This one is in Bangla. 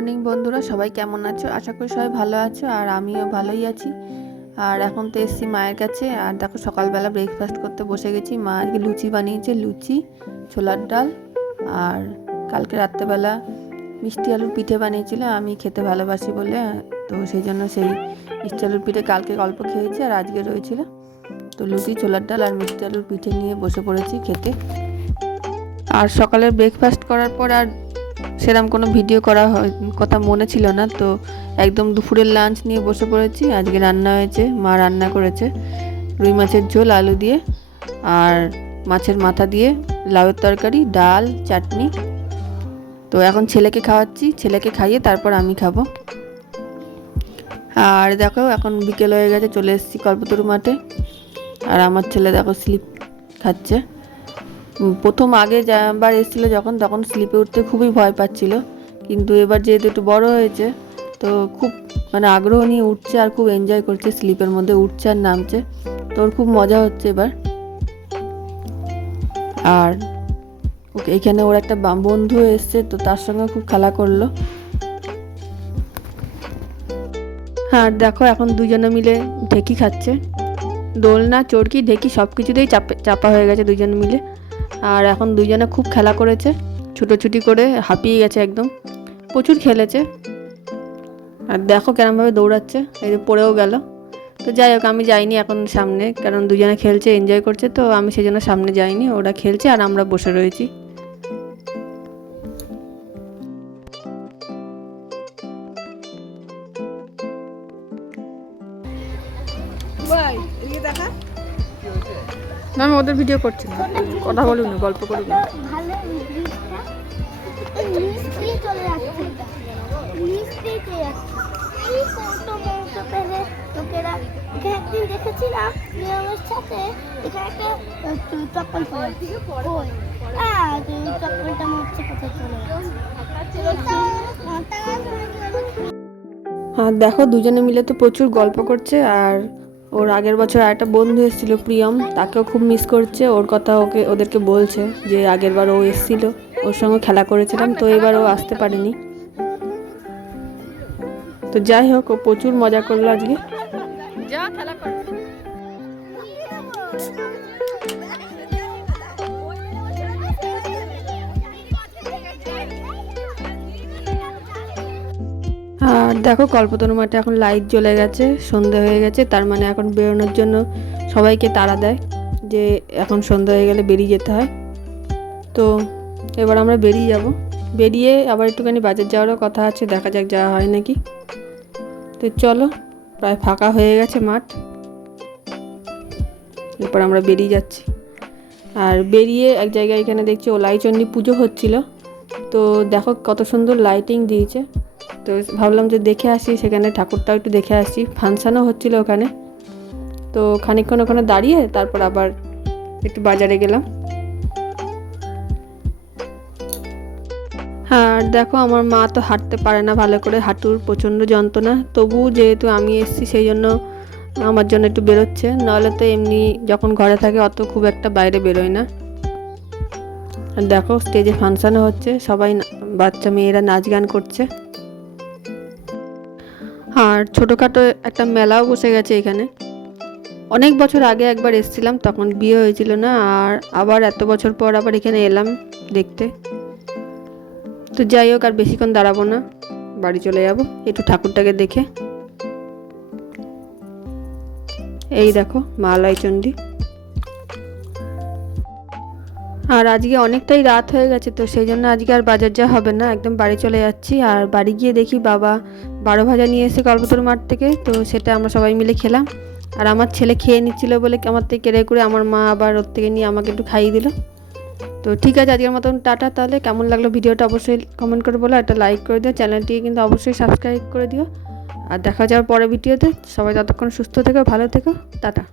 মর্নিং বন্ধুরা, সবাই কেমন আছো? আশা করি সবাই ভালো আছো, আর আমিও ভালোই আছি। আর এখন তো এসছি মায়ের কাছে। আর দেখো, সকালবেলা ব্রেকফাস্ট করতে বসে গেছি। মা আজকে লুচি বানিয়েছে, লুচি, ছোলার ডাল, আর কালকে রাত্রেবেলা মিষ্টি আলুর পিঠে বানিয়েছিল, আমি খেতে ভালোবাসি বলে। তো সেই জন্য সেই মিষ্টি আলুর পিঠে কালকে অল্প খেয়েছি, আর আজকে রয়েছিল। তো লুচি, ছোলার ডাল আর মিষ্টি আলুর পিঠে নিয়ে বসে পড়েছি খেতে। আর সকালের ব্রেকফাস্ট করার পর আর সেরকম কোনো ভিডিও করা কথা মনে ছিল না। তো একদম দুপুরের লাঞ্চ নিয়ে বসে পড়েছি। আজকে রান্না হয়েছে, মা রান্না করেছে রুই মাছের ঝোল আলু দিয়ে, আর মাছের মাথা দিয়ে লাউয়ের তরকারি, ডাল, চাটনি। তো এখন ছেলেকে খাওয়াচ্ছি, ছেলেকে খাইয়ে তারপর আমি খাবো। আর দেখো, এখন বিকেল হয়ে গেছে, চলে এসেছি কল্পতরু মাঠে। আর আমার ছেলে দেখো স্লিপ খাচ্ছে। প্রথম আগে যাবার এসেছিলো যখন, তখন স্লিপে উঠতে খুবই ভয় পাচ্ছিল, কিন্তু এবার যেহেতু একটু বড় হয়েছে, তো খুব আগ্রহ নিয়ে উঠছে আর খুব এনজয় করছে, স্লিপের মধ্যে উঠছে আর নামছে। তো ওর খুব মজা হচ্ছে এবার। আর এখানে ওর একটা বন্ধু এসছে, তো তার সঙ্গে খুব খেলা করলো। আর দেখো, এখন দুজনে মিলে ঢেকি খাচ্ছে। দোলনা, চরকি, ঢেকি সব কিছুতেই চাপা হয়ে গেছে দুজনে মিলে। আর এখন দুজনে খুব খেলা করেছে, ছুটোছুটি করে হাঁপিয়ে গেছে একদম, প্রচুর খেলেছে। আর দেখো কেরমভাবে দৌড়াচ্ছে, এই যে পড়েও গেল। তো যাই হোক, আমি যাইনি এখন সামনে, কারণ দুজনে খেলছে, এনজয় করছে, তো আমি সেই জন্য সামনে যাইনি। ওরা খেলছে আর আমরা বসে রয়েছি। না, আমি ওদের ভিডিও করছি না, কথা বলুন, গল্প করুন। আর দেখো, দুজনে মিলে তো প্রচুর গল্প করছে। আর ওর আগের বছর আরেকটা বন্ধু এসেছিল, প্রিয়ম, তাকেও খুব মিস করছে। ওর কথা ওদেরকে বলছে যে আগের বার ও এসেছিল, ওর সঙ্গে খেলা করেছিলাম, তো এবার ও আসতে পারেনি। তো যাই হোক, ও প্রচুর মজা করলো আজকে। আর দেখো, কল্পতরু মাঠে এখন লাইট জ্বলে গেছে, সন্ধ্যা হয়ে গেছে, তার মানে এখন বেরোনোর জন্য সবাইকে তাড়া দেয় যে এখন সন্ধ্যা হয়ে গেলে বেরিয়ে যেতে হয়। তো এবার আমরা বেরিয়ে যাব। বেরিয়ে আবার একটুখানি বাজার যাওয়ারও কথা আছে, দেখা যাক যাওয়া হয় নাকি। তো চলো, প্রায় ফাঁকা হয়ে গেছে মাঠ, এরপর আমরা বেরিয়ে যাচ্ছি। আর বেরিয়ে এক জায়গায় এখানে দেখছি ওলাইচণ্ডী পুজো হচ্ছিল। তো দেখো কত সুন্দর লাইটিং দিয়েছে। তো ভাবলাম যে দেখে আসি, সেখানে ঠাকুরটাও একটু দেখে আসি। ফাংশানও হচ্ছিল ওখানে। তো খানিকক্ষণ ওখানে দাঁড়িয়ে তারপর আবার একটু বাজারে গেলাম। আর দেখো, আমার মা তো হাঁটতে পারে না ভালো করে, হাঁটুর প্রচণ্ড যন্ত্রণা। তবু যেহেতু আমি এসেছি সেই জন্য আমার জন্য একটু বেরোচ্ছে, নাহলে তো এমনি যখন ঘরে থাকে অত খুব একটা বাইরে বেরোয় না। আর দেখো, স্টেজে ফাংশানও হচ্ছে, সবাই বাচ্চা মেয়েরা নাচ গান করছে। আর ছোটোখাটো একটা মেলাও বসে গেছে এখানে। অনেক বছর আগে একবার এসেছিলাম, তখন বিয়ে হয়েছিল না, আর আবার এত বছর পর আবার এখানে এলাম দেখতে। তো যাই হোক, আর বেশিক্ষণ দাঁড়াবো না, বাড়ি চলে যাব একটু ঠাকুরটাকে দেখে। এই দেখো মা ওলাইচণ্ডী। আর আজকে অনেকটাই রাত হয়ে গেছে, তো সেই জন্য আজকে আর বাজার যাওয়া হবে না, একদম বাড়ি চলে যাচ্ছি। আর বাড়ি গিয়ে দেখি বাবা 12 ভাজা নিয়ে এসে কল্পতরু মাঠ থেকে, তো সেটা আমরা সবাই মিলে খেলাম। আর আমার ছেলে খেয়ে নিচ্ছিল বলে আমার থেকে কেড়ে করে আমার মা আবার ওর থেকে নিয়ে আমাকে একটু খাইয়ে দিল। তো ঠিক আছে, আজকের মতন টাটা। তাহলে কেমন লাগলো ভিডিওটা অবশ্যই কমেন্ট করে বলো, একটা লাইক করে দিও, চ্যানেলটিকে কিন্তু অবশ্যই সাবস্ক্রাইব করে দিও। আর দেখা যাওয়ার পরের ভিডিওতে। সবাই ততক্ষণ সুস্থ থেকো, ভালো থেকো, টাটা।